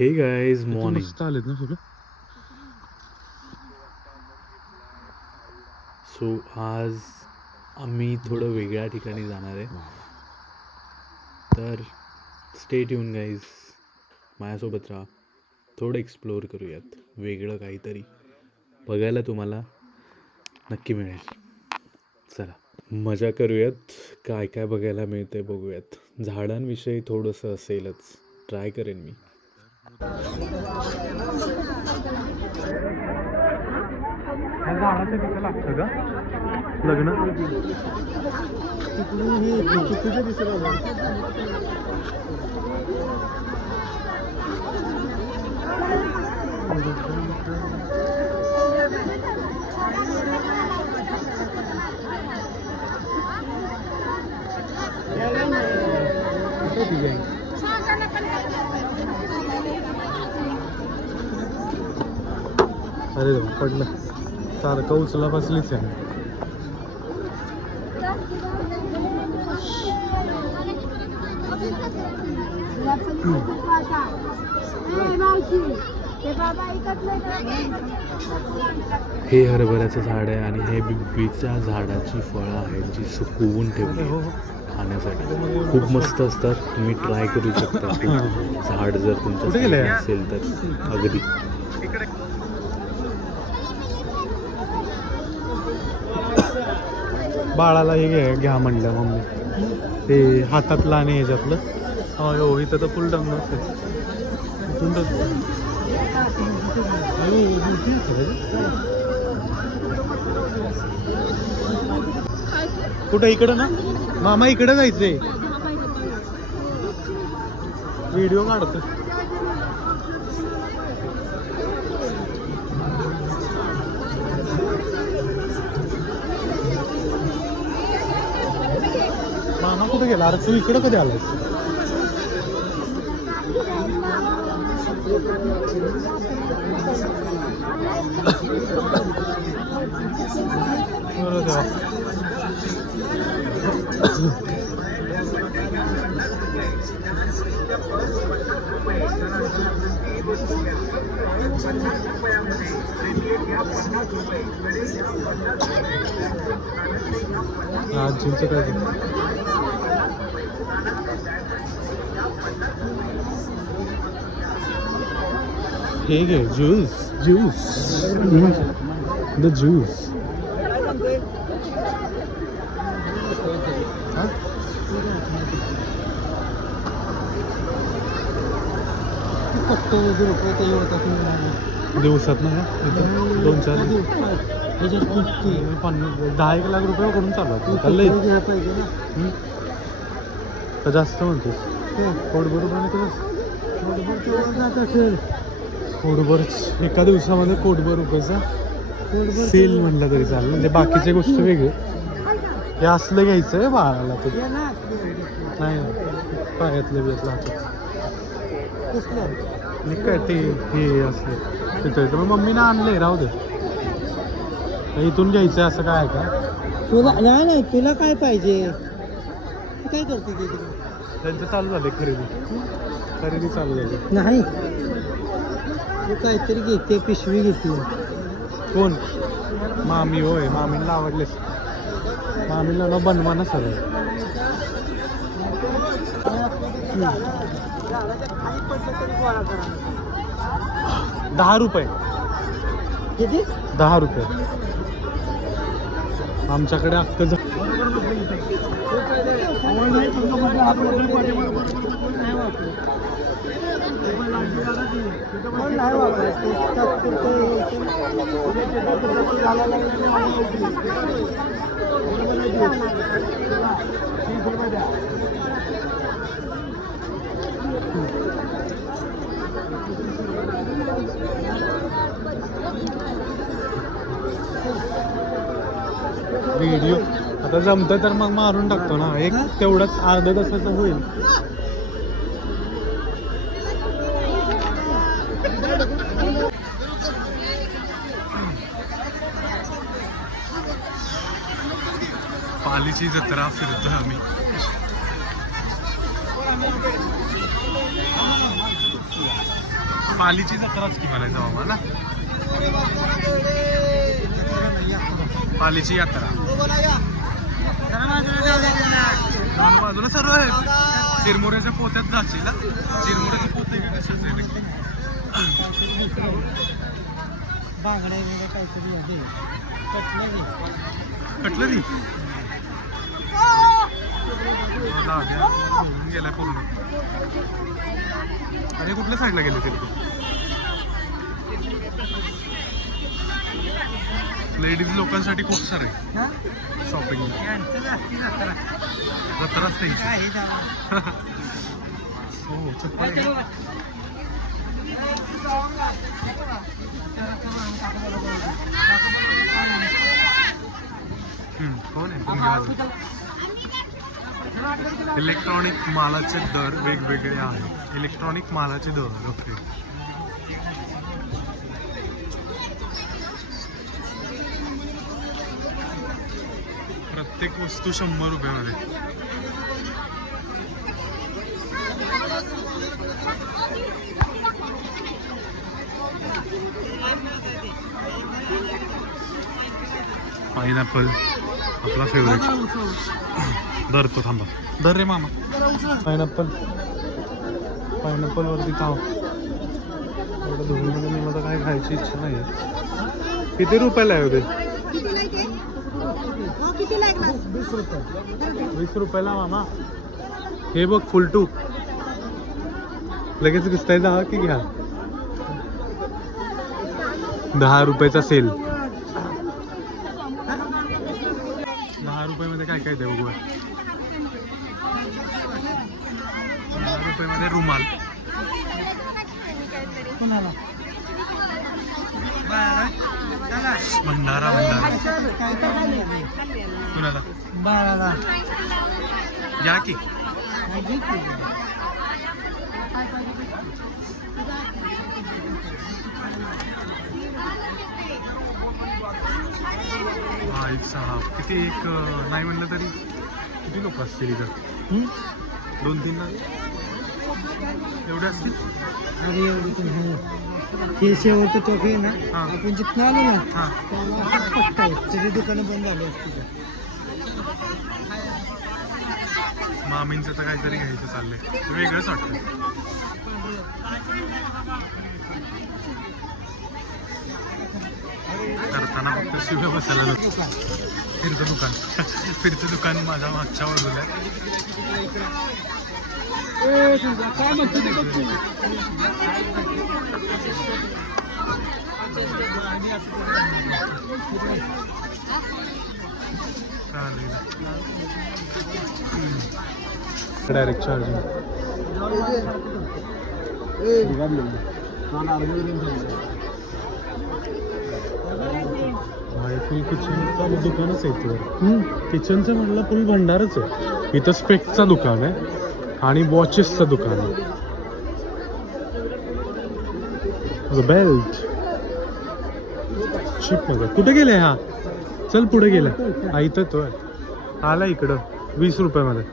हे guys morning. मस्त आलेत ना सगळं. सो आज आम्ही थोडं वेगळ्या ठिकाणी जाणार आहे, तर स्टे ट्यून गाईज, माझ्यासोबत राहा. थोडं एक्सप्लोअर करूयात, वेगळं काहीतरी बघायला तुम्हाला नक्की मिळेल. चला मजा करूयात, काय काय बघायला मिळते बघूयात. झाडांविषयी थोडंसं असेलच, ट्राय करेन मी. झाडाचं तिथं लागतं का लग्न? अरे पडलं, सारखं उचला बसलीच आहे. हे हरभऱ्याचं झाड आहे आणि हे बिब्बीच्या झाडाची फळं आहेत जी सुकवून ठेवली आहेत खाण्यासाठी. खूप मस्त असतात, तुम्ही ट्राय करू शकता. झाड जर तुमच्या असेल तर अगदी. बाळाला हे घ्या म्हणलं मम्मी, ते हातातलं आणि ह्याच्यातलं. हो इथं तर फुल डंग नसते. कुठं इकडं ना मामा, इकडं जायचंय. व्हिडिओ काढतो. मामा कुठे गेला? अरे तू इकडं कधी आलास? आजींचं काय हे घे, ज्यूस द ज्यूस. दिवसात ना 2-4 10-1 लाख रुपये करून चालू का जास्त म्हणतोस? कोटभर एका दिवसामध्ये कोटभर रुपयाचा सेल म्हणलं तरी चालेल. म्हणजे बाकीच्या गोष्टी वेगळी, हे असलं घ्यायचं आहे बाळाला. ते नाही पायातलं बियातलं हातात काय ते हे असलं तिथं. मग मम्मीनं आणलंय, राहू दे. इथून घ्यायचं असं काय आहे का तुला? नाही तुला काय पाहिजे? काय करते ते? त्यांचं चालू झाले खरेदी चालू झाली. नाही तू काहीतरी घेते, पिशवी घेते. कोण? मामी होय, मामीला आवडलेस. मामीला ना बनवा ना सगळं. 10 रुपये. किती? 10 रुपये. आमच्याकडे अख्खं व्हिडिओ आता जमतं तर मग मारून टाकतो ना. एक तेवढंच अर्ध्या तासाचं होईल. पालीची जत्रा फिरतो आम्ही. पालीची जत्राच की म्हणायचं बाबा ना. पालीची यात्रा बाजूला सर्व आहे. चिरमुऱ्याच्या पोत्यात जाशील ना. चिरमुऱ्याच्या पोते कशाच आहे नक्की. बांगड्या बिंगड्या काहीतरी आहे. कटलं ती गेला पूर्ण. अरे कुठल्या साईडला गेले ते? लेडीज लोकांसाठी खूप सारे शॉपिंग. जत्राच त्यांची. हो चप्पल आहे. कोण आहे? इलेक्ट्रॉनिक मालाचे दर वेगवेगळे आहेत. इलेक्ट्रॉनिक मालाचे दर ओके. प्रत्येक वस्तू 100 रुपयामध्ये. पाइनॅपल आपला फेवरेट. दर तो थांबा. दर रे मामा. पाइनॅपल. पाइनॅपल वरती खाव. एवढं धुळीमध्ये मी मला काय खायची इच्छा नाही आहे. किती रुपयाला आहे होते? 20 रुपयाला मामा. हे बघ फुलटू. लगेच दिसताय जा की घ्या. 10 रुपयाचा सेल. 10 रुपयामध्ये काय काय देऊ बघूया. 10 रुपयामध्ये रुमाल. भंडारा भंडारा कुणाला? बाळाला या की. साहेब किती एक नाही म्हणलं तरी किती लोक असतील इथं? 2-3 ना एवढे असतील. अरे एवढी पण हो. हे शेवटचं टोक आहे ना. हां. आपण जिथं आलो ना हां पट्टा आहे. त्याची दुकानं बंद झाली असतील. मामींचं तर काहीतरी घ्यायचं चाललंय. वेगळंच वाटतं. करताना फक्त शिव्या बसायला जातो. फिरतं दुकान. फिरतं दुकान माझ्या मागच्या बाजूला आहे. काय म्हणतो ते बघ तू. Direct charging. फुल किचनचं दुकानच आहे इथं. किचनचं म्हटलं फुल भंडारच आहे. इथं स्पेक्सचं दुकान आहे आणि वॉचेसचं दुकान आहे. बेल्ट शिप मध्ये कुठे गेले हा? चल पुढे गेला. हा इथं तो आहे. आला इकडं. 20 रुपयामध्ये.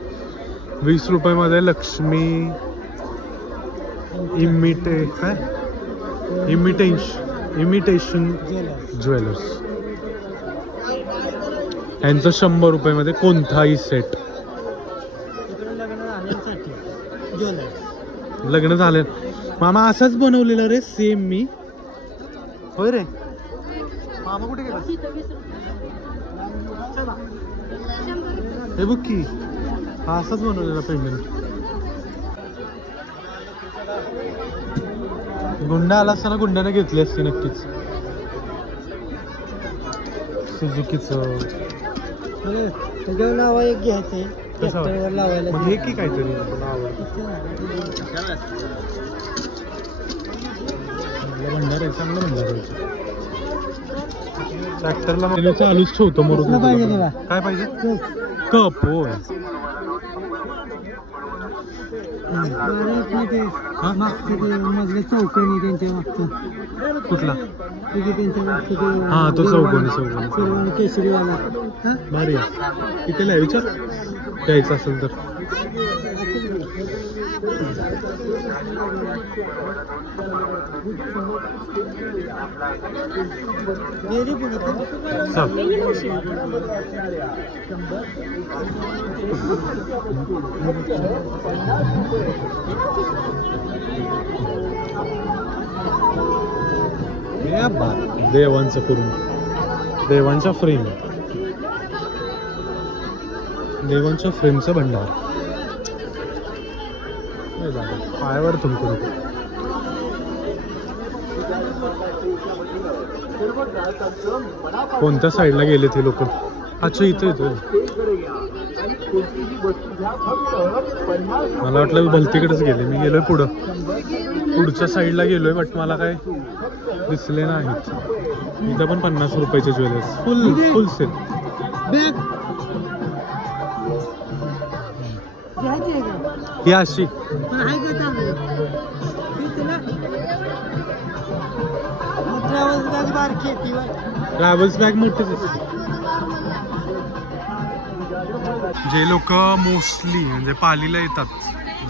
20 रुपयामध्ये लक्ष्मी इमिटेशन ज्वेलर्स. यांचं 100 रुपयामध्ये कोणताही सेट. लग्न झालं मामा असंच बनवलेलं रे सेम मी. होय रे मामा कुठे गेला? हे बघ की हा असाच बनवलेला पेंडंट. गुंडा आला असताना गुंडाने घेतली असती नक्कीच. सुझुकीचं त्याच्यावर नाव एक घ्यायचंय. ट्रॅक्टरवर लावायला. मग हे की काहीतरी भंडार आहे. चांगलं भंडार आहे. ट्रॅक्टरला मग चालूच ठेवतो. मरून पाहिजे तुला. काय पाहिजे? कप. होय मधलं चौकणी त्यांच्या मागचं. कुठला? त्यांच्या मागचं हा तो चौकोनी केशरीवाला. भारी आहे. कितीला आहे विचार द्यायचं असेल तर. गेली पुढे चल. या बात देवांचं करून देवांच्या फ्रेमचं भंडार नाही झालं. पायावर तुमकं कोणत्या साईडला गेले ते लोक? अच्छा इथं येतो. मला वाटलं भलतीकडेच गेले. मी गेलोय पुढच्या साईडला गेलोय बट मला काय दिसले नाहीत. इथं पण 50 रुपयाचे ज्वेलर्स फुल सेल. बॅग ही अशी पण आहे का चांगलं तुला ट्रॅव्हल्स बॅग बारकी आहे ती बघ. ट्रॅव्हल्स बॅग मोठीच असते. जे लोक मोस्टली म्हणजे पालीला येतात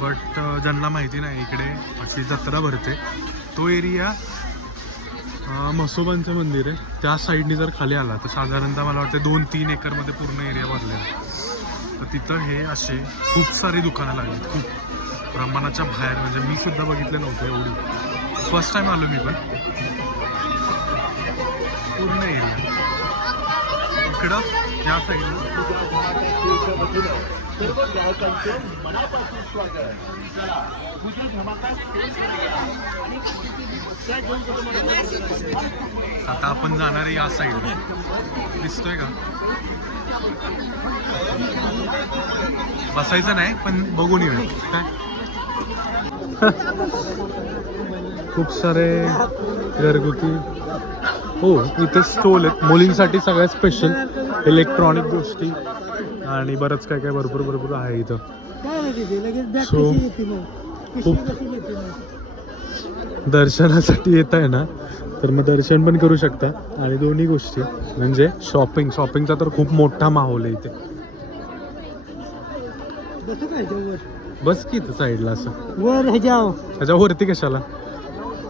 बट ज्यांना माहिती नाही इकडे अशी जत्रा भरते, तो एरिया म्हसोबांचं मंदिर आहे त्या साईडने जर खाली आला तर साधारणतः मला वाटतं 2-3 एकरमध्ये पूर्ण एरिया भरलेला आहे. तर तिथं हे असे खूप सारी दुकानं लागली, खूप प्रमाणाच्या बाहेर. म्हणजे मी सुद्धा बघितलं नव्हतं एवढी. फर्स्ट टाइम आलो मी पण. पूर्ण एरिया इकडं या साईडला आता आपण जाणार आहे या साईडला. दिसतोय का? बसायचं नाही पण बघून येऊ काय. खूप सारे घरगुती हो इथे स्टॉल आहेत मुलींसाठी सगळ्यात स्पेशल इलेक्ट्रॉनिक गोष्टी आणि बरंच काय काय भरपूर आहे इथं. काय माहिती ते लगेच बॅग So, कशी येते मग खूप कशी येते मग. दर्शनासाठी येत आहे ना तर मग दर्शन पण करू शकता आणि दोन्ही गोष्टी म्हणजे शॉपिंगचा तर खूप मोठा माहोल आहे इथे. बसू काय ते वर बस की इथं साईडला असं. वर ह्याच्यावर त्याच्या वरती कशाला?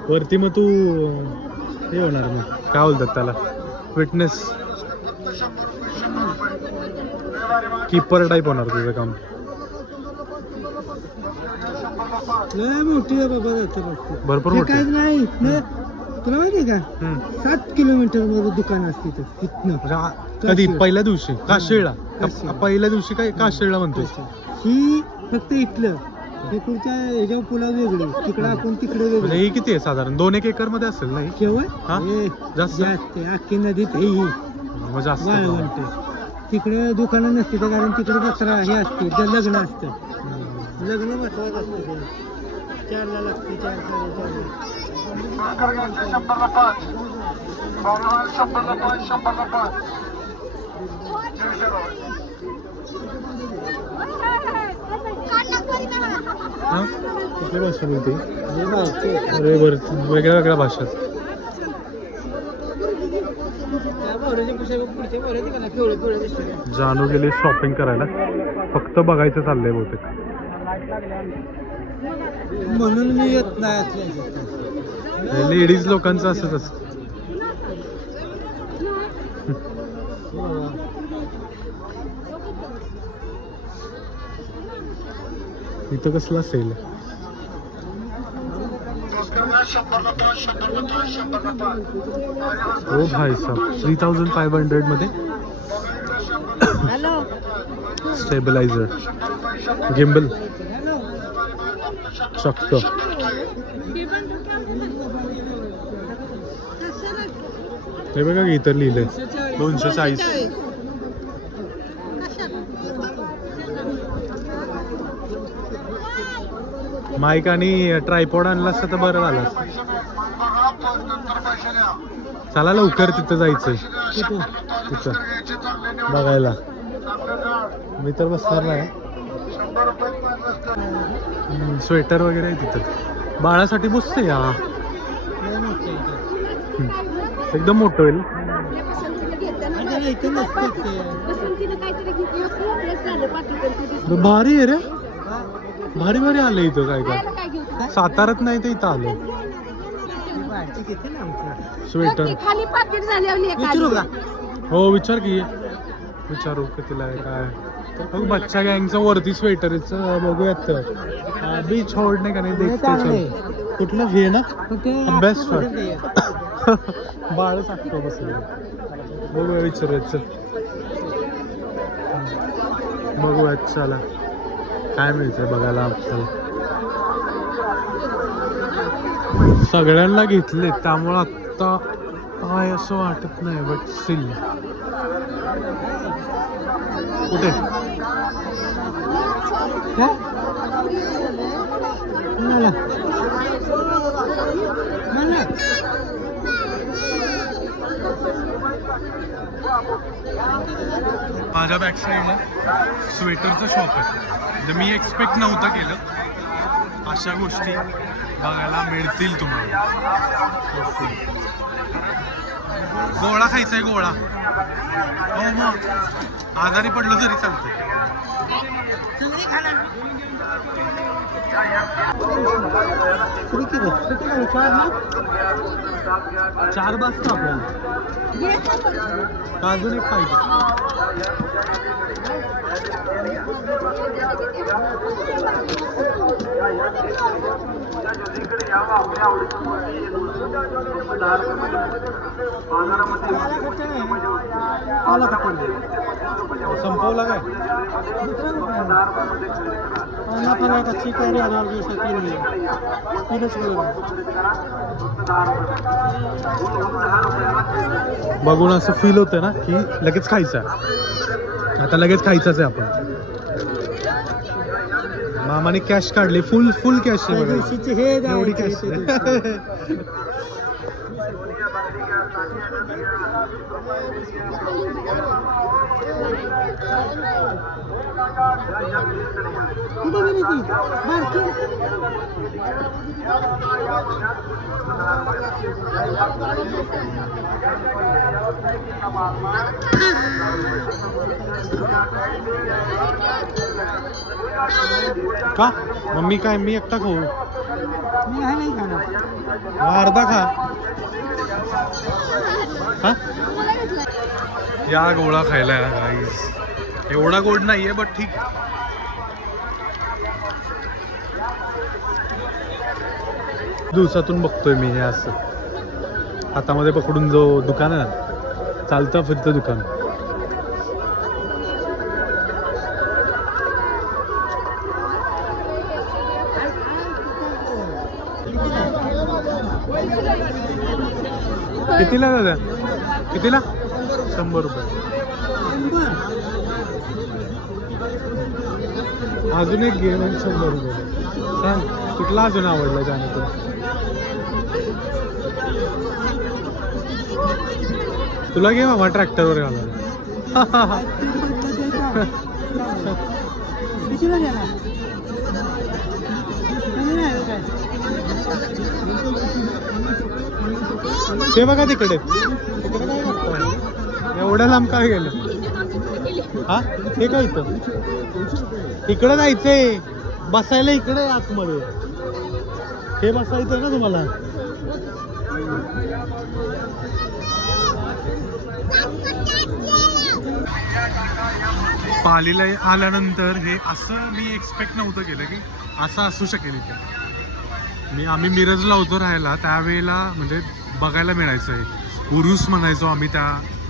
वरती मग तू हे होणार मग काय बोलतात त्याला विटनेस कीपर टाईप होणार तुझं काम. लय मोठी आहे बाबा जत्रा. भरपूर हे मोठी. काहीच नाही तुला माहिती आहे का हम्म. 7 किलोमीटर मध्ये दुकान असते तिथनं. म्हणजे कधी पहिल्या दिवशी काशीळला काशीळ. पहिल्या दिवशी काय काशीळला म्हणतोस? ही फक्त इथलं इकडच्या ह्याच्यावर पुला वेगळी तिकडं आपण तिकडे म्हणजे वेगळी. ही किती आहे साधारण 2-1 एकर मध्ये असेल ना ही? केवळ हा? हे जास्त? जास्त आहे. अख्खी नदीत हे ही मग जास्त वाळवंट आहे. तिकडे दुकानं नसते तर कारण तिकडे जत्रा हे असते तर लग्न असतं. लग्न महत्वाचं असतं ते 4ला लागते 4-4:30. हा कुठली भाषा बोलते? अरे बरं वेगळ्या भाषेत. जानू गेली शॉपिंग करायला. फक्त बघायचं चाललंय बहुतेक. म्हणून मी येत नाही. लेडीज लोकांचं असंच असतं. इथं कसला सेल आहे? ओ भाई साहब 3500 मध्ये स्टेबलायझर गिम्बल चक्क. हे बघा की इथं लिहिलंय 240. माईक आणि ट्रायपॉड आणला असतं तर बरं झालं असतं. चला लवकर तिथं जायचंय. तिथं बघायला मी तर बसणार नाही. स्वेटर वगैरे आहे तिथं बाळासाठी मस्त आहे. हा एकदम मोठं होईल. भारी आहे रे. भारी आलं इथं काय काय. साताऱ्यात नाही तर इथं आलं. बाहेरची किती ना आमची स्वेटर खाली पाकिट झाली विचारू का हो विचार की विचारू कितीला आहे काय बघ बच्चा गँगचं वरती स्वेटरचं बघूयात बीच होल्ड नाही का नाही चांगलं देखते कुठलं हे ना बेस्ट बाळ टाकतो बसलं बघूया विचारूयात चल बघूयात चला काय मिळतंय बघायला आपल्याला सगळ्यांना घेतले त्यामुळं आत्ता काय असं वाटत नाही बट स्टील कुठे मला मला माझ्या बॅक साईडला स्वेटरचं शॉप आहे म्हणजे मी एक्सपेक्ट नव्हतं केलं अशा गोष्टी बघायला मिळतील तुम्हाला गोळा खायचा आहे गोळा हो मग आजारी पडलं तरी चालतं चार बसतो आपल्याला का अजून एक पाहिजे संपवला काय बघून असं फील होतं ना की लगेच खायचं आता लगेच खायचंच आहे आपण मामाने कॅश काढली फुल फुल कॅश आहे बघा. हे एवढी कॅश का मम्मी काय मी एकटा खाऊ मी हा नाही खाणार अर्धा खा हा या गोळा खायला गाईस एवढा गोड नाहीये बट ठीक दिवसातून बघतोय मी हे असं हातामध्ये पकडून जो दुकान आहे ना चालतं फिरतं दुकान कितीला दादा कितीला 100 रुपये अजून एक गेम 100 रुपये सांग कुठला अजून आवडला जाणे तो तुला घे मामा ट्रॅक्टरवर घालायला कितीला द्या ते बघा तिकडे तिकडे काय बघताय एवढ्या लांब काय गेलं हा हे काय इथं इकडे जायचंय बसायला इकडे आतमध्ये हे बसायचंय ना तुम्हाला पालीला आल्यानंतर हे असं मी एक्सपेक्ट नव्हतं केलं की असं असू शकेल इथे आम्ही मिरजला होतो राहायला त्यावेळेला म्हणजे बघायला मिळायचं आहे उरूस म्हणायचो आम्ही त्या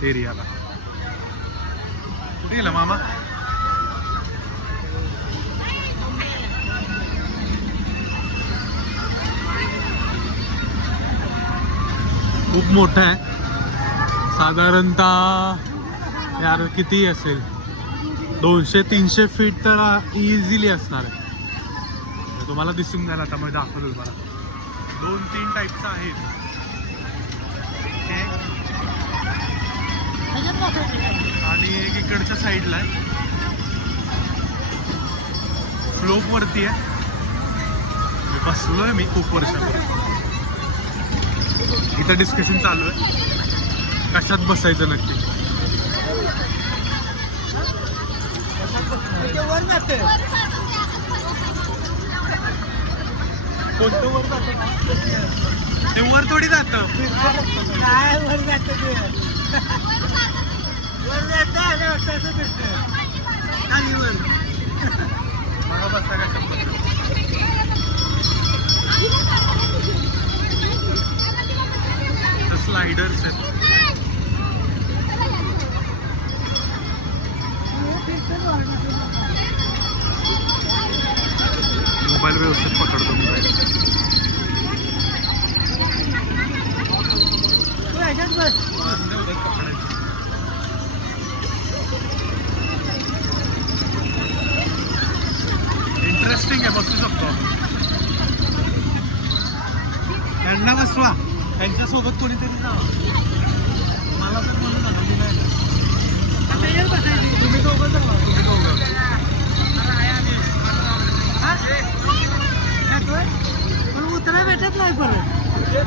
एरियाला कुठे गेला मामा खूप मोठा आहे साधारणतः यार किती असेल 200-300 फीट तर इझिली असणार आहे तुम्हाला दिसून जाईल आता मी दाखवतो तुम्हाला 2-3 टाईपचं आहे आणि एक इकडच्या साईडला आहे स्लोप वरती आहे बसलोय मी खूप वर्षापूर्वी इथं डिस्कशन चालू आहे कशात बसायचं नक्की कोणतं वर जातं ते वर थोडी जातं. काय वर जातं ते वर जातं आणि वाटतं फिरतं खाली वर मला बसायला शंभर. स्लायडर्स आहेत. मोबाईल व्यवस्थित पकडतो मोबाईल. तू ह्याच्यात बस इंटरेस्टिंग आहे. बसू शकतो. त्यांना बसवा. त्यांच्यासोबत कोणीतरी जा. मला तर म्हणून आता मी नाही. तुम्ही दोघं तर तुम्ही दोघं. पण उतरा भेटत नाही परत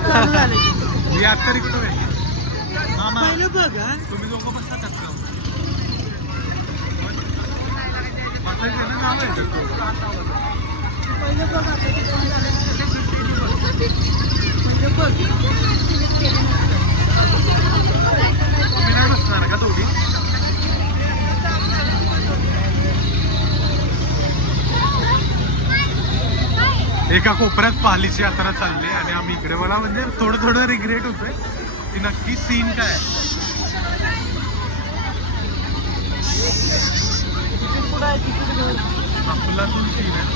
चालू झाले की. मी आत तरी कुठं आहे. मामा पहिलं बघ हा तुम्ही दोघं बसता त्यात बसायचं ना. नाव आहे पहिलं बघ आता ते कोण झालं. पहिलं बघ तुम्ही नाही बसणार का दोघी. एका कोपऱ्यात पालीची यात्रा चालली आणि आम्ही इकडे. मला म्हणजे थोडं थोडं रिग्रेट होतोय की नक्की सीन काय आहे. अकोल्यातून सीन आहे.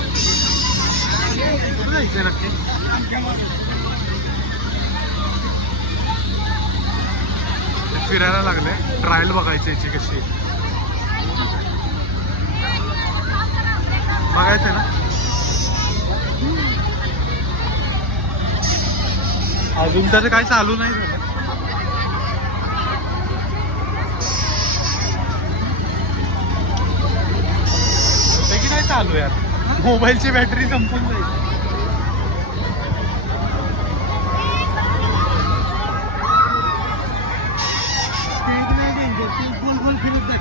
कुठं जायचंय नक्की. फिरायला लागले. ट्रायल बघायची याची कशी आहे. बघायचंय ना. अजून तर काही चालू नाही झालं. ते की नाही चालू यार. मोबाईलची बॅटरी संपून जाईल.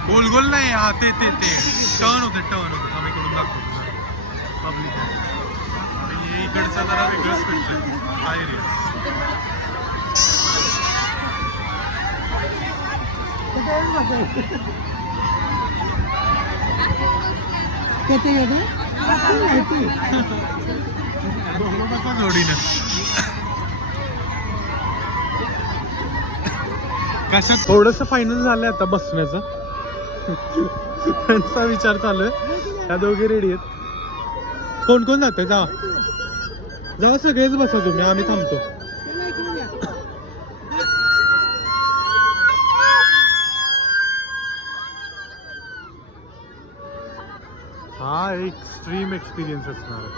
गोल गोल नाही. हा ते टर्न होते आम्ही करून दाखवतो. पब्लिक आणि इकडचा जरा वेगळंच फिरतोय हा एरिया. जोडीनं कशात थोडस फायनल झालंय आता बसण्याचं. त्यांचा विचार चालू आहे. त्या दोघे रेडी आहेत. कोण कोण जाते. जावा सगळेच बसा तुम्ही. आम्ही थांबतो. हा एक्स्ट्रीम एक्सपिरियन्स असणार आहे.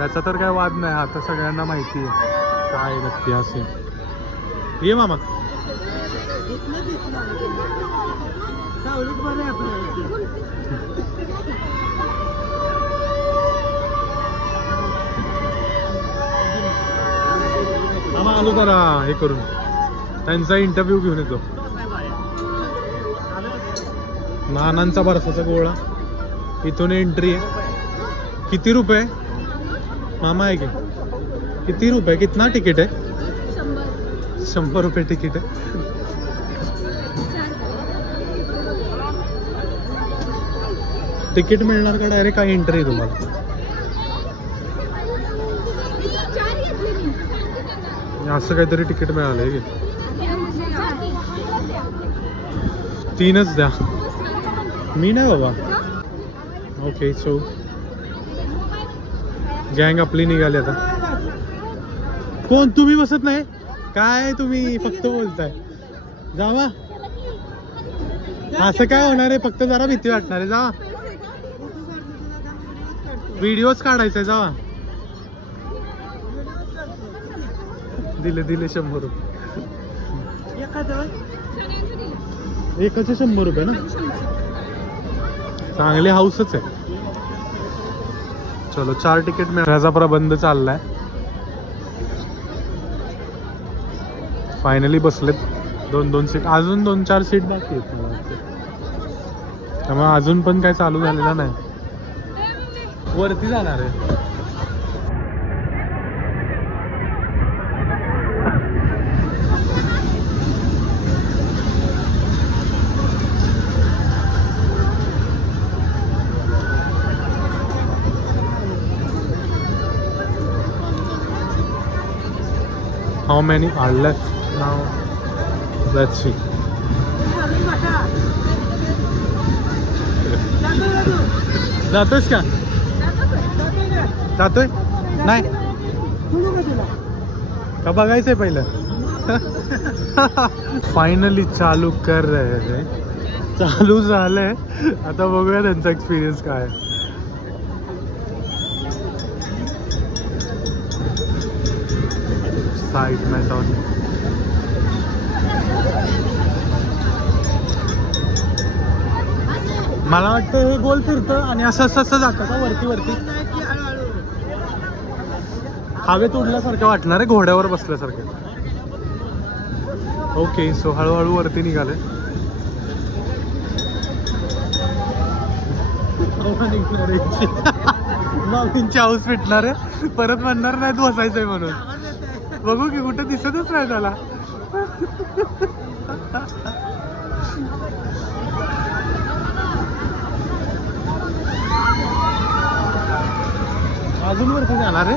याचा तर काय वाद नाही. आता सगळ्यांना माहिती आहे काय नक्की असेल. ये मामा. मामा आलो जरा हे करून. त्यांचा इंटरव्ह्यू घेऊन येतो. नानांचा बर्फाचा गोळा. इथून एंट्री आहे. किती रुपये मामा आहे की. किती रुपये. कितना तिकीट आहे. 100 रुपये तिकीट आहे. तिकीट मिळणार का डायरेक्ट काय एंट्री आहे तुम्हाला. असं काहीतरी तिकीट मिळालंय की. 3च द्या. मी नाही बाबा. ओके सो गँग आपली निघाली आता. कोण तुम्ही बसत नाही काय. तुम्ही फक्त बोलताय. जावा. असं काय होणार आहे. फक्त जरा भीती वाटणार आहे. जावा. व्हिडिओच काढायचा. जावा. दिले 100 रुपये. एकाचे 100 रुपये ना. चांगले हाऊसच आहे. चलो 4 तिकीट मिळण्याचा प्रबंध चाललाय. फायनली बसलेत. 2-2 सीट. अजून 2-4 सीट बाकी आहेत मला वाटतं. त्यामुळे अजून पण काय चालू झालेलं नाही. वरती जाणार आहे. How many are left now? Let's see. जातोयस का? जातोय? नाही का बघायचंय पहिलं? फायनली चालू कर रहे हैं. चालू झालंय. आता बघूया त्यांचा एक्सपिरियन्स काय आहे. साइड में डाउन. मला वाटतं हे गोल फिरतं आणि असं असं असं जातं का वरती वरती. हवेत उडल्यासारखं वाटणार आहे, घोड्यावर बसल्यासारखं. ओके, सो हळूहळू वरती निघाले. मामींची हाऊस भेटणार आहे, परत म्हणणार नाही तू हसायचंय म्हणून. बघू की कुठं दिसतच नाही त्याला. अजून वरती जाणार आहे.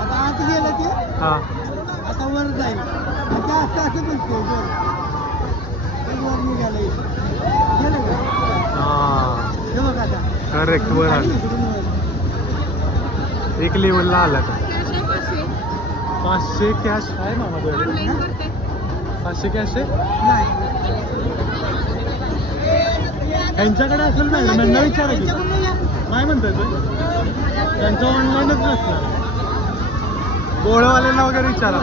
आता आत गेलं ते हा आता वर जाईल. आता असं असं बोलतो वर निघालं गेलं का? हा हे बघ आता करेक्ट, वर आलं. एक लेवलला आला का? 500 कॅश आहे मामा तुझ्याकडे? 500 कॅश आहे? नाही यांच्याकडे असेल मॅडम, यांना विचारा की. नाही म्हणताय तुम्ही? त्यांचं ऑनलाईनच नसणार. गोळेवाल्यांना वगैरे विचारा.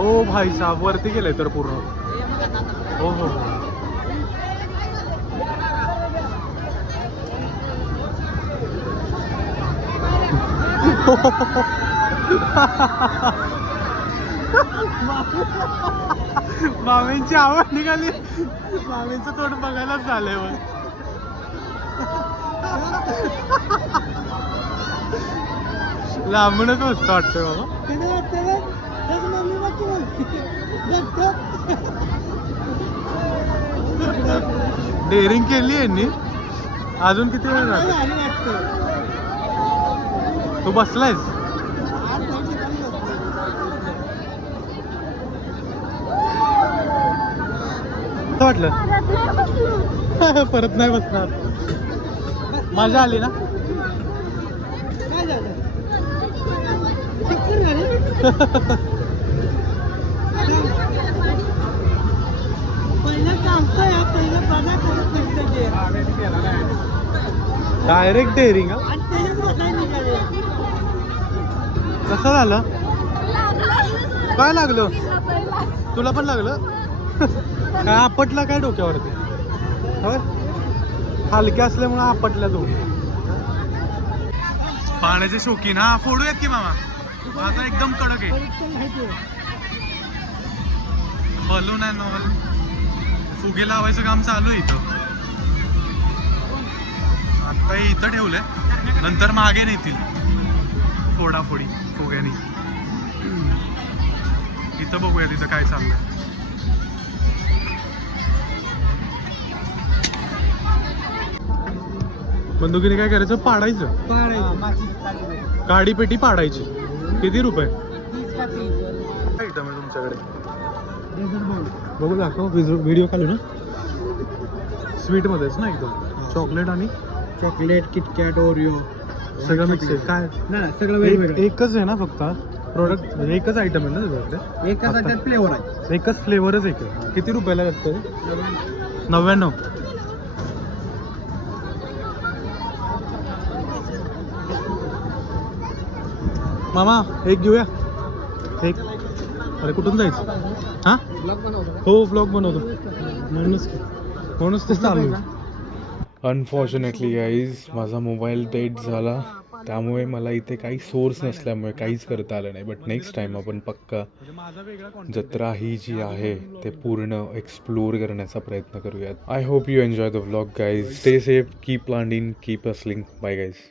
ओ भाई साहेब, वरती गेले तर पूर्ण. हो हो हो. मामींची आवड निघाली. मामींचं तोंड बघायलाच झालंय मग. लांबूनच मस्त वाटतंय बाबा. त्यानं वाटतं ना त्याच मम्मी बाकी डेअरिंग केली यांनी. अजून किती वेळ राहतो? भारी वाटतं. तू बसलायस? आज नाही ठिकाणी बसतो. कसं वाटलं? परत नाही बसणार. मजा आली ना? काय झालं? चक्कर झाली? पहिलं चालतंय, पहिलं बघा करत नसतं ते. Direct daring. आणि त्याच्यात बसायला निघाले. कसं झालं? काय लागलं? तुला पण लागलं? काय आपटला काय डोक्यावरती? होय, हलक्या असल्यामुळे आपटल्या तू. पाण्याचे शौकीन. हा, फोडूयात की मामा. माझा एकदम कडक आहे. परीक्षा नाही ते. बलून आहे नॉल. फुगे लावायचं काम चालू आहे इथं. आता हे इथं ठेवलंय, नंतर मागे नेतील फोडाफोडी फुग्यानी. इथं बघूया तिथं काय चाललंय. बंदुकीने काय करायचं? पाडायचं. काडी पेटी पाडायची. किती रुपये? 30 का 30. काय एकदम आहे तुमच्याकडे? Dessert bowl. बघू दाखव, व्हिडिओ काढू ना. स्वीट मध्येच ना एकदम. चॉकलेट आणि चॉकलेट, किटकॅट, ओरिओ सगळं मिक्स आहे. काय नाही सगळं वेगवेगळं. एकच आहे ना फक्त प्रोडक्ट? एकच आयटम आहे ना तुझ्याकडे? एकाच आता. त्यात फ्लेवर आहे. एकच फ्लेवरच एक आहे. किती रुपयाला लागतं? 99. मामा एक घेऊया. एक. अरे कुठून जायचं? हा, हो ब्लॉग बनवतो म्हणूनच ते चालू आहे. अनफॉर्च्युनेटली गाईज, माझा मोबाईल डेट झाला, त्यामुळे मला इथे काही सोर्स नसल्यामुळे काहीच करता आलं नाही. बट नेक्स्ट टाइम आपण पक्का जत्रा ही जी आहे ते पूर्ण एक्सप्लोर करण्याचा प्रयत्न करूयात. I hope you enjoy the vlog guys. Stay safe, keep planting, keep hustling. Bye guys.